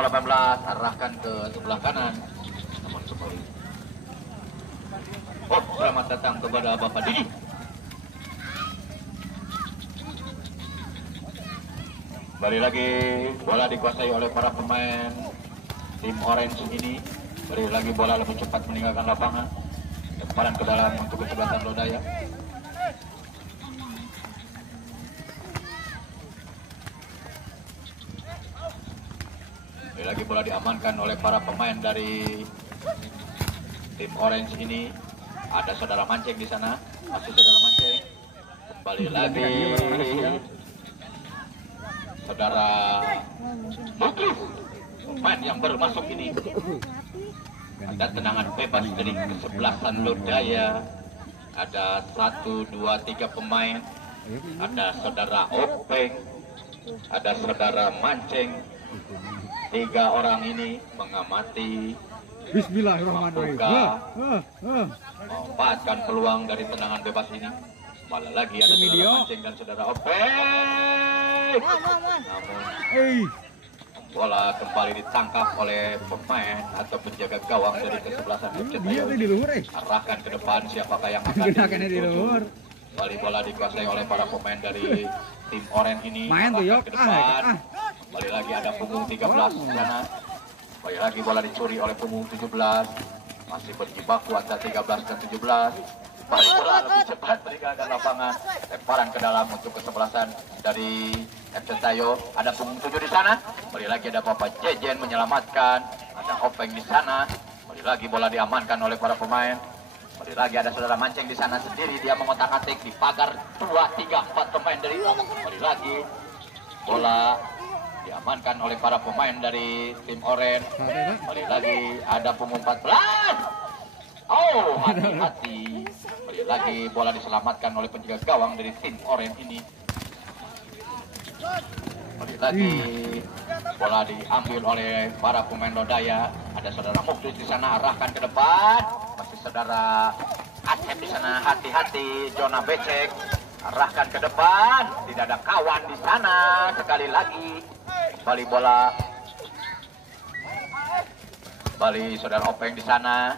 18 arahkan ke sebelah kanan. Namun kembali. Oh, selamat datang kepada Bapak Didi. Kembali lagi, bola dikuasai oleh para pemain tim Orange ini. Kembali lagi bola lebih cepat meninggalkan lapangan. Lemparan ke dalam untuk kesebelasan Lodaya. Kembali lagi bola diamankan oleh para pemain dari tim Orange ini. Ada saudara Manceng di sana, masih saudara Manceng. Kembali lagi saudara Muklis, pemain yang baru masuk ini. Ada tendangan bebas dari kesebelasan Lodaya. Ada 1, 2, 3 pemain. Ada saudara Openg, ada saudara Manceng. 3 orang ini mengamati. Bismillahirrahmanirrahim. Memanfaatkan peluang dari tendangan bebas ini. Malah lagi ada saudara Manceng dan saudara Openg. Namun bola kembali ditangkap oleh pemain atau penjaga gawang dari kesebelasan FC Tayo. Arahkan ke depan, siapakah yang akan dituju. Kembali bola dikuasai oleh para pemain dari tim Orange ini. Arahkan ke depan. Kembali lagi ada punggung 13 di sana. Kembali lagi bola dicuri oleh punggung 17. Masih berjibaku antara 13 dan 17. Kembali bola lebih cepat meninggalkan lapangan. Lemparan ke dalam untuk kesebelasan dari FC Tayo. Ada punggung 7 di sana. Kembali lagi ada Bapak Jejen menyelamatkan. Ada Openg di sana. Kembali lagi bola diamankan oleh para pemain. Kembali lagi ada saudara Manceng di sana sendiri. Dia mengotak-atik di pagar 2, 3, 4 pemain dari. Kembali lagi bola diamankan oleh para pemain dari tim Orange. Kembali lagi ada punggung 14. Oh, hati-hati. Kembali lagi bola diselamatkan oleh penjaga gawang dari tim Orange ini. Kembali lagi bola diambil oleh para pemain Lodaya. Ada saudara Muklis di sana, arahkan ke depan. Masih saudara Acep di sana, hati-hati. Jona Becek arahkan ke depan. Tidak ada kawan di sana. Sekali lagi kembali bola. Kembali saudara Openg di sana.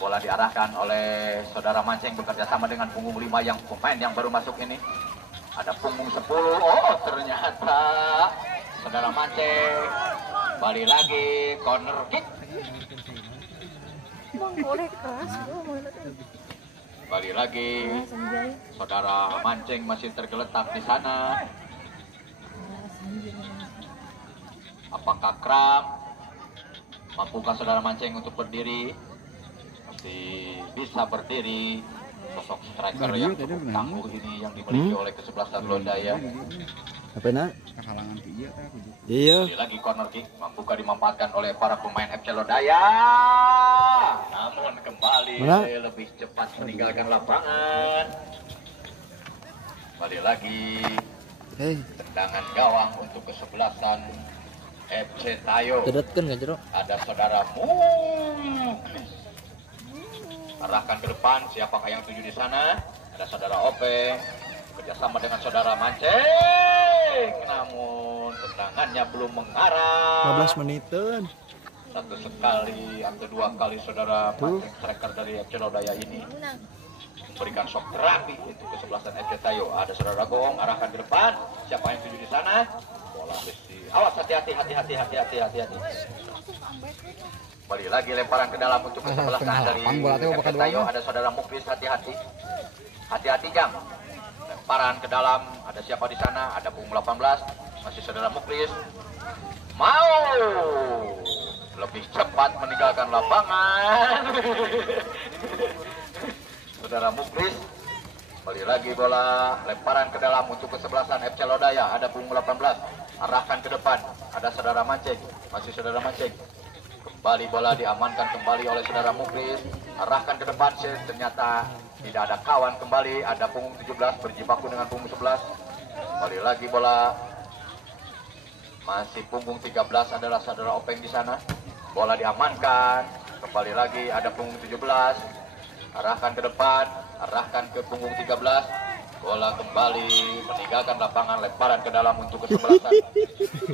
Bola diarahkan oleh saudara Manceng bekerja sama dengan punggung 5 yang pemain yang baru masuk ini. Ada punggung 10. Oh, ternyata saudara Manceng. Kembali lagi corner kick. Kembali lagi saudara Manceng masih tergeletak di sana. Apakah kram? Mampukah saudara Manceng untuk berdiri? Masih bisa berdiri. Sosok striker yang cukup tangguh ini yang dimiliki oleh kesebelasan Lodaya. Apa nak? Iya. Lagi corner kick, mampukah dimanfaatkan oleh para pemain FC Lodaya? Namun kembali lebih cepat meninggalkan lapangan. Kembali lagi tendangan gawang untuk kesebelasan FC Tayo. Ada saudara Muklis. Arahkan ke depan, siapakah yang tuju di sana? Ada saudara Openg kerjasama dengan saudara Manceng. Namun tendangannya belum mengarah. 15 menitan. Satu sekali atau 2 kali saudara Manceng striker dari FC Lodaya ini memberikan shock terapi untuk kesebelasan FC Tayo. Ada saudara Gong, arahkan ke depan. Siapa yang tuju di sana? Bola besi. Awas, hati-hati. Kembali lagi lemparan ke dalam untuk kesebelasan dari FC Tayo. Ada saudara Muklis, hati-hati. Hati-hati, Jang. Lemparan ke dalam, ada siapa di sana? Ada punggung 18, masih saudara Muklis. Mau lebih cepat meninggalkan lapangan. Saudara Muklis. Kembali lagi bola lemparan ke dalam untuk kesebelasan FC Lodaya. Ada punggung 18, arahkan ke depan. Ada saudara Manceng, masih saudara Manceng. Kembali bola diamankan kembali oleh saudara Muklis. Arahkan ke depan, ternyata tidak ada kawan kembali. Ada punggung 17 berjibaku dengan punggung 11. Kembali lagi bola. Masih punggung 13 adalah saudara Openg di sana. Bola diamankan. Kembali lagi ada punggung 17. Arahkan ke depan. Arahkan ke punggung 13. Bola kembali meninggalkan lapangan, lemparan ke dalam untuk kesebelasan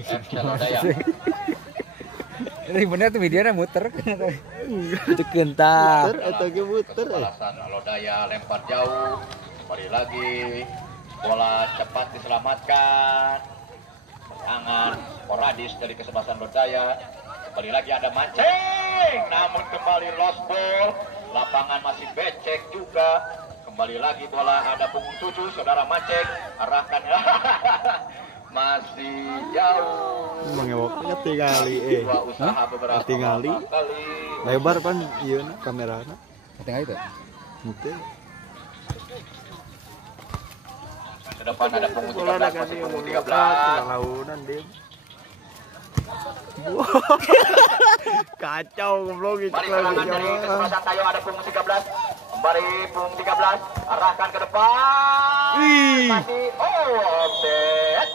FC Lodaya. Ini bener tuh videonya muter. Itu kental. Muter atau ge muter. Balasan Lodaya lempar jauh. Kembali lagi. Bola cepat diselamatkan. Tangan sporadis dari kesebelasan Lodaya. Kembali lagi ada mancing. Namun kembali lost ball. Lapangan masih becek juga. Kembali lagi bola ada punggung 7. Saudara mancing. Arahkan. Masih jauh. Mangewoknya tingali Dua usaha beberapa tingali. kali. Lebar pan ieu kamerana. Tinggal itu. Muter. Ke depan ada punggung 13 masih punggung 13. Launan dia. Kacau goblok itu Mari serangan dari kesebelasan Tayo ada punggung 13. Kembali punggung 13 arahkan ke depan. Masih offset.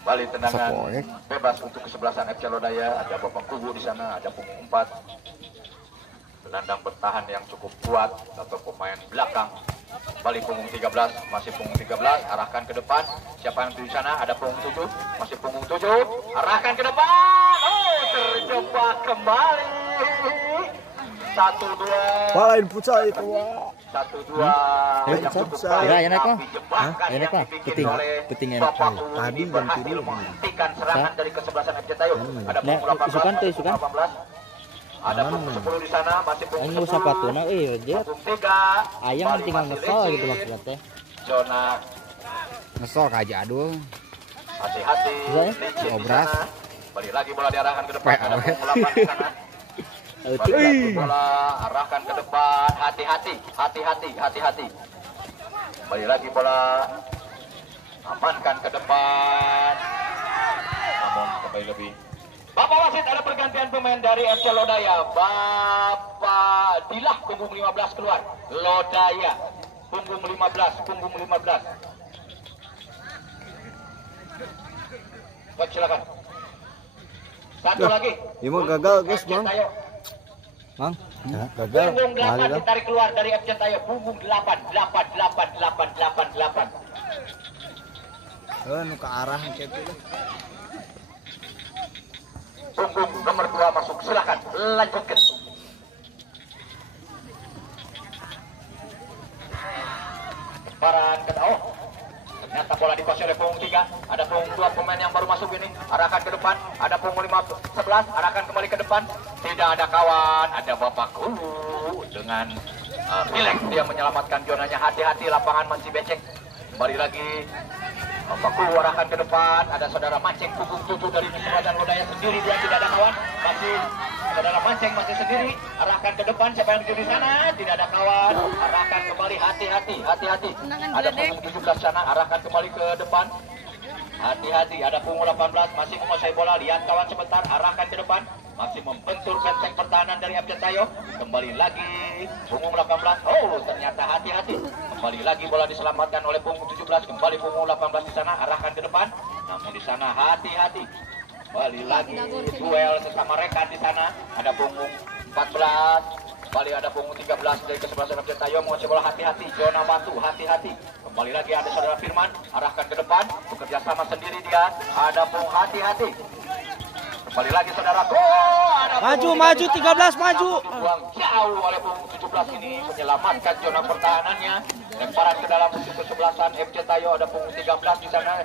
Kembali tendangan bebas untuk kesebelasan FC Lodaya. Ada Bapak Kubu di sana, ada punggung 4. Gelandang bertahan yang cukup kuat atau pemain belakang. Kembali punggung 13, masih punggung 13, arahkan ke depan. Siapa yang di sana? Ada punggung 7, masih punggung 7, arahkan ke depan. Oh, terjebak kembali. 1-2. Palain futsal itu. 1-2. Yang cukup futsal. baik, Ya, enak, Pak. tapi jebakan Enak, yang Pak. dibikin oleh Peting enak. Bapak Kubu Tadi ini jam berhasil 7. menghentikan serangan dari kesebelasan FC Tayo. Ada Nah, punggung 18, isukan tuh, isukan. 18. Ada punggung 10 di sana, masih punggung Ini usah 10. patuna jet. Punggung 3. Ayam Bali tinggal masih ngesol licin. gitu maksudnya teh. Zona Ngesol aja aduh. hati-hati. Bisa ya? Licin di Obras. sana. Balik lagi bola diarahkan ke depan. Ada PL. punggung 8 di sana. Balik lagi bola arahkan ke depan. Hati-hati, hati-hati, hati-hati. Balik lagi bola amankan ke depan. Namun kembali lebih. Bapak wasit, ada pergantian pemain dari FC Lodaya. Bapak Dilah punggung 15 keluar. Lodaya punggung 15, punggung 15. Coach, silakan. Satu lagi. Ini mah gagal, guys, FC Bang. Tayo. Mang, gagal. Punggung 8 Kali lah. ditarik keluar dari FC Tayo. Punggung 8, 8, 8, 8, 8, 8. Nu ke arah kayak gitu. Punggung nomor 2 masuk. Silakan lanjutkan. Lemparan ke ternyata bola dikuasai oleh punggung 3. Ada punggung 2 pemain yang baru masuk ini. Arahkan ke depan. Ada punggung 11. Arahkan kembali ke depan. Tidak ada kawan. Ada Bapak Kulu dengan pilek dia menyelamatkan zonanya. Hati-hati, lapangan masih becek. Kembali lagi. Bapak Kulu arahkan ke depan. Ada saudara mancing punggung 7 dari kesebelasan Lodaya sendiri. Dia tidak ada kawan. Masih saudara mancing masih sendiri. Arahkan ke depan. Siapa yang di sana? Tidak ada kawan. Arahkan kembali. Hati-hati, hati-hati. Ada punggung 17 sana. Arahkan kembali ke depan. Hati-hati. Ada punggung 18 masih menguasai bola. Lihat kawan sebentar. Arahkan ke depan. Masih membentur benteng pertahanan dari FC Tayo. Kembali lagi punggung 18. Oh, ternyata hati-hati. Kembali lagi bola diselamatkan oleh punggung 17. Kembali punggung 18 di sana. Arahkan ke depan. Namun di sana hati-hati. Kembali lagi duel sesama rekan di sana. Ada punggung 14. Kembali ada punggung 13 dari kesebelasan FC Tayo. Menguasai bola, hati-hati. Zona batu, hati-hati. Kembali lagi ada saudara Firman. Arahkan ke depan. Bekerja sama sendiri dia. Ada punggung hati-hati. Kembali lagi saudaraku. Maju, 13 maju. Dibuang jauh oleh punggung 17 ini menyelamatkan zona pertahanannya. Lemparan ke dalam musuh kesebelasan FC Tayo. Ada punggung 13 di sana.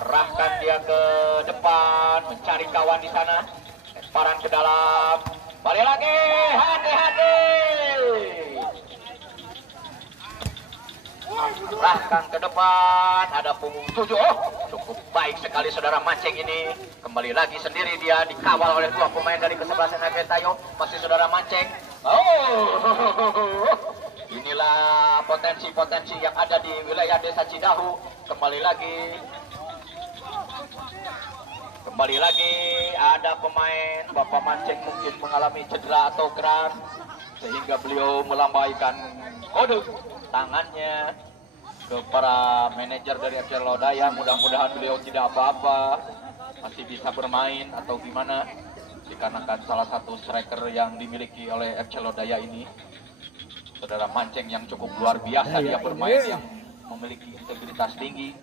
Arahkan dia ke depan, mencari kawan di sana. Lemparan ke dalam. Balik lagi, hati-hati. Arahkan ke depan, ada punggung 7. Oh, cukup baik sekali saudara mancing ini. Kembali lagi sendiri dia dikawal oleh 2 pemain dari kesebelasan FC Tayo. Masih saudara mancing. Oh, inilah potensi-potensi yang ada di wilayah Desa Cidahu. Kembali lagi ada pemain. Bapak mancing mungkin mengalami cedera atau keras sehingga beliau melambaikan kode tangannya ke para manajer dari FC Lodaya. Mudah-mudahan beliau tidak apa-apa, masih bisa bermain atau gimana, dikarenakan salah satu striker yang dimiliki oleh FC Lodaya ini saudara mancing yang cukup luar biasa. Dia bermain yang memiliki integritas tinggi.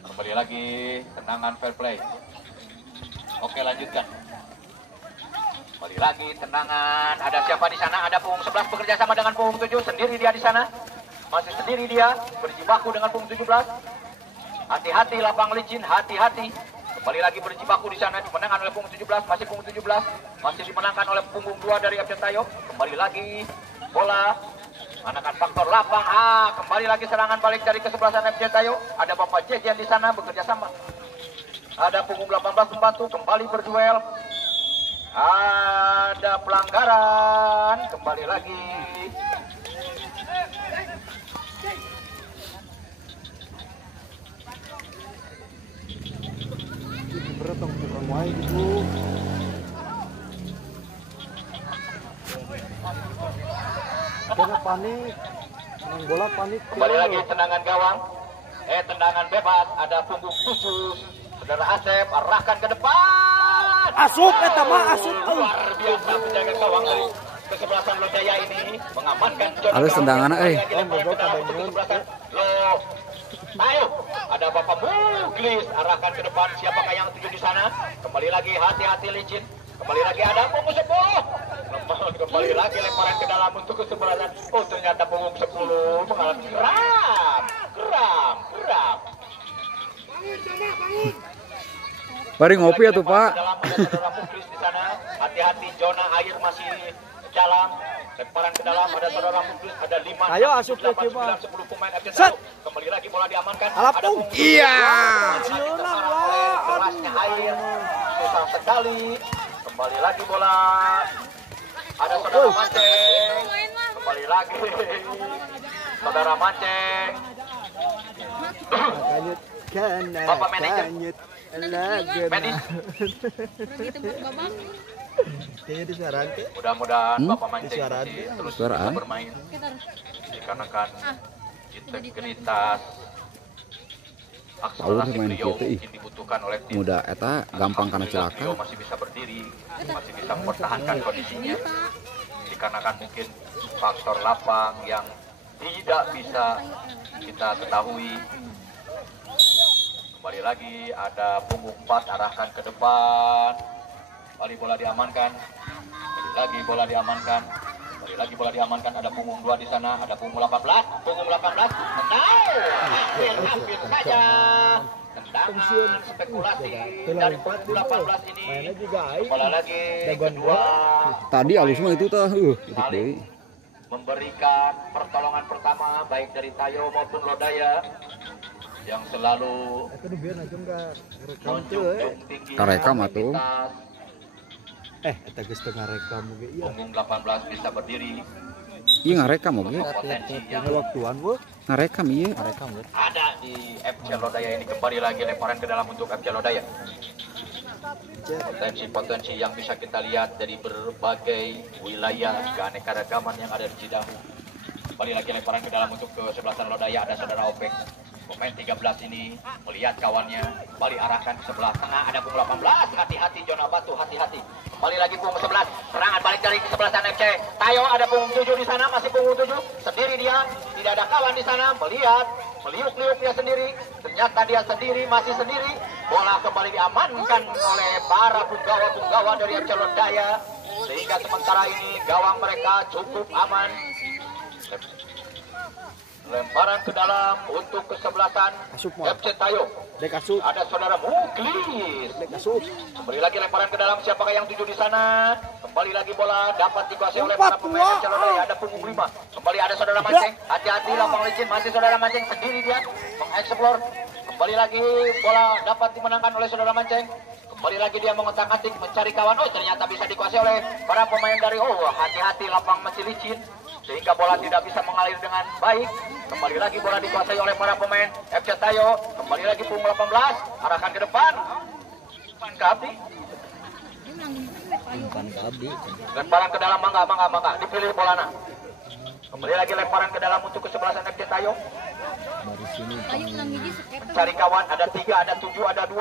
Kembali lagi tendangan fair play. Oke, lanjutkan. Kembali lagi tendangan. Ada siapa di sana? Ada punggung 11 bekerja sama dengan punggung 7. Sendiri dia di sana. Masih sendiri dia berjibaku dengan punggung 17. Hati-hati lapang licin, hati-hati. Kembali lagi berjibaku di sana, dimenangkan oleh punggung 17, masih punggung 17, masih dimenangkan oleh punggung 2 dari FC Tayo. Kembali lagi bola, manakan faktor lapang. Kembali lagi serangan balik dari kesebelasan FC Tayo. Ada Bapak Jejen di sana bekerja sama. Ada punggung 18 membantu, kembali berduel. Ada pelanggaran, kembali lagi. Beratong kurang wae gitu. Karena panik, main bola panik. Kembali lagi tendangan gawang. Tendangan bebas. Ada punggung 7. Saudara Asep arahkan ke depan. Asup, eta mah asup. Luar biasa penjaga gawang dari kesebelasan Lodaya ini mengamankan. Halus tendangan Ayo, ada Bapak Muglis arahkan ke depan. Siapakah yang tuju di sana? Kembali lagi hati-hati licin. Kembali lagi ada punggung 10. Kembali lagi lemparan ke dalam untuk kesebelasan. Oh, ternyata punggung 10 mengalami geram. Bari ngopi ya tuh, Pak. Dalam ada saudara Muglis di sana. Hati-hati, zona air masih jalan. Lemparan ke dalam, ada saudara Muglis, ada 5, Ayo, asup 8, ke 9, 10 pemain FC Set. Tayo. Kembali lagi bola diamankan. Alapung. Iya. Derasnya air, susah sekali. Kembali lagi bola. Ada saudara Manceng. Kembali lagi. Saudara Manceng. Bapak manajer. Medis. Mudah-mudahan Bapak Manceng masih terus bisa bermain. Dikarenakan integritas akselerasi beliau mungkin dibutuhkan oleh tim. Muda eta gampang karena celaka. Beliau masih bisa berdiri, masih bisa mempertahankan kondisinya. Dikarenakan mungkin faktor lapang yang tidak bisa kita ketahui. Kembali lagi ada punggung 4 arahkan ke depan. Kembali bola diamankan. Kembali lagi bola diamankan. Kembali lagi bola diamankan. Ada punggung 2 di sana. Ada punggung 18. Punggung 18. Hampir saja. Tendangan spekulasi dari punggung 18 ini. Kembali lagi kedua. Tadi alus mah itu tah, saling memberikan pertolongan pertama baik dari Tayo maupun Lodaya yang selalu menjunjung tinggi Karekam atuh. Eta geus teu ngarekam ge ieu. Punggung 18 bisa berdiri. Iya ngarekam oge. Potensi yang Waktuan bu. Ngarekam iya. ada di FC Lodaya ini. Kembali lagi lemparan ke dalam untuk FC Lodaya. Potensi-potensi yang bisa kita lihat dari berbagai wilayah keanekaragaman yang ada di Cidahu. Kembali lagi lemparan ke dalam untuk kesebelasan Lodaya. Ada saudara Opek. Pemain 13 ini melihat kawannya, kembali arahkan ke sebelah tengah. Ada punggung 18, hati-hati Jona Batu, hati-hati. Kembali lagi punggung 11, serangan balik dari kesebelasan FC Tayo. Ada punggung 7 di sana, masih punggung 7, sendiri dia, tidak ada kawan di sana. Melihat, meliuk-liuk dia sendiri, ternyata dia sendiri, masih sendiri. Bola kembali diamankan oleh para punggawa-punggawa dari FC Lodaya, sehingga sementara ini gawang mereka cukup aman. Lemparan ke dalam untuk kesebelasan FC Tayo. Ada saudara Muglis. Kembali lagi lemparan ke dalam. Siapakah yang tuju di sana? Kembali lagi bola dapat dikuasai oleh para pemain FC Lodaya. Ada punggung 5. Kembali ada saudara Manceng. Hati-hati lapang licin. Masih saudara Manceng sendiri dia mengeksplor. Kembali lagi bola dapat dimenangkan oleh saudara Manceng. Kembali lagi dia mengotak-atik mencari kawan. Oh, ternyata bisa dikuasai oleh para pemain dari hati-hati lapang masih licin sehingga bola tidak bisa mengalir dengan baik. Kembali lagi bola dikuasai oleh para pemain FC Tayo. Kembali lagi punggung 18 arahkan ke depan. Umpan ke Abdi. Lemparan ke dalam mangga dipilih bolana. Kembali lagi lemparan ke dalam untuk kesebelasan FC Tayo. Mencari kawan, ada 3, ada 7, ada 2.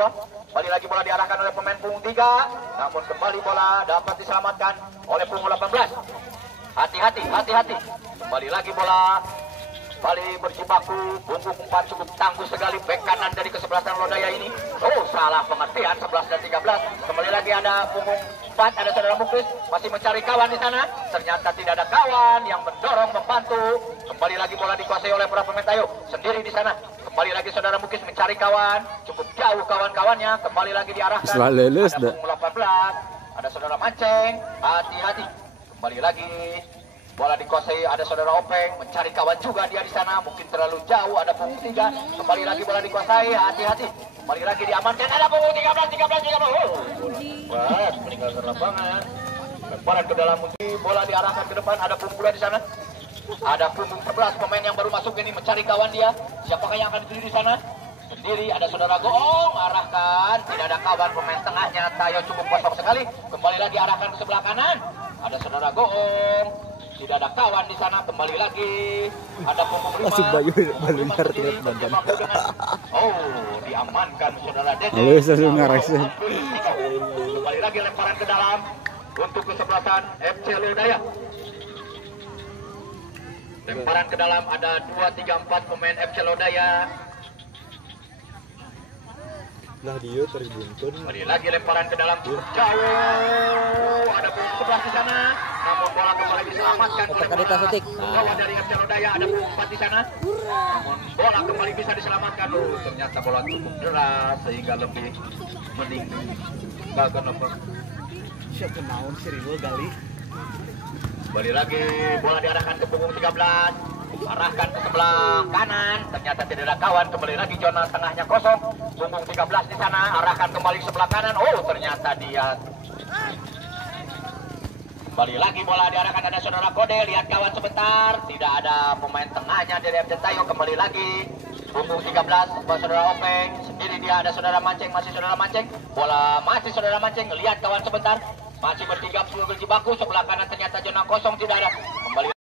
Kembali lagi bola diarahkan oleh pemain punggung 3. Namun kembali bola dapat diselamatkan oleh punggung 18. Hati-hati. Kembali lagi bola kembali berjibaku. Punggung 4 cukup tangguh sekali bek kanan dari kesebelasan Lodaya ini. Oh, salah pengertian 11 dan 13. Kembali lagi ada punggung 4, ada saudara Muklis masih mencari kawan di sana. Ternyata tidak ada kawan yang mendorong membantu. Kembali lagi bola dikuasai oleh para pemain Tayo sendiri di sana. Kembali lagi saudara Muklis mencari kawan, cukup jauh kawan-kawannya. Kembali lagi diarahkan. Setelah lulus ada punggung 18, ada saudara Manceng. Hati-hati. Kembali lagi bola dikuasai, ada saudara Openg mencari kawan juga dia di sana, mungkin terlalu jauh. Ada punggung 3, kembali lagi bola dikuasai, hati-hati. Kembali lagi diamankan, ada punggung 13. Oh, wah, meninggalkan lapangan. Lemparan ke dalam, bola diarahkan ke depan, ada punggung bola di sana. Ada punggung 11 pemain yang baru masuk ini mencari kawan dia. Siapakah yang akan dituju di sana? Sendiri ada saudara Goong, arahkan, tidak ada kawan pemain tengahnya. Tayo cukup kosong sekali. Kembali lagi arahkan ke sebelah kanan. Ada saudara Goong, tidak ada kawan di sana. Kembali lagi ada punggung 5. Masuk Bayu Balunyar lihat badan. Oh, diamankan saudara Dede. Halus langsung ngaresin. Kembali lagi lemparan ke dalam untuk kesebelasan FC Lodaya. Lemparan ke dalam ada 2, 3, 4 pemain FC Lodaya. Nah dia terbuntun. Kembali lagi lemparan ke dalam jauh. Ada punggung 11 di sana. Namun bola kembali diselamatkan oleh kawan dari FC Lodaya. Ada punggung 4 di sana. Namun bola kembali bisa diselamatkan. Ternyata bola cukup deras sehingga lebih meninggalkan apa? Siapa naon seribu kali. Kembali lagi bola diarahkan ke punggung 13. Arahkan ke sebelah kanan, ternyata tidak ada kawan. Kembali lagi zona tengahnya kosong. Punggung 13 di sana, arahkan kembali ke sebelah kanan. Oh, ternyata dia. Kembali lagi bola diarahkan, ada saudara Kode. Lihat kawan sebentar, tidak ada pemain tengahnya dari FC Tayo. Kembali lagi punggung 13 saudara Openg sendiri, dia ada saudara Manceng, masih saudara Manceng. Bola masih saudara Manceng. Lihat kawan sebentar, masih bertiga berjibaku sebelah kanan, ternyata zona kosong, tidak ada. Kembali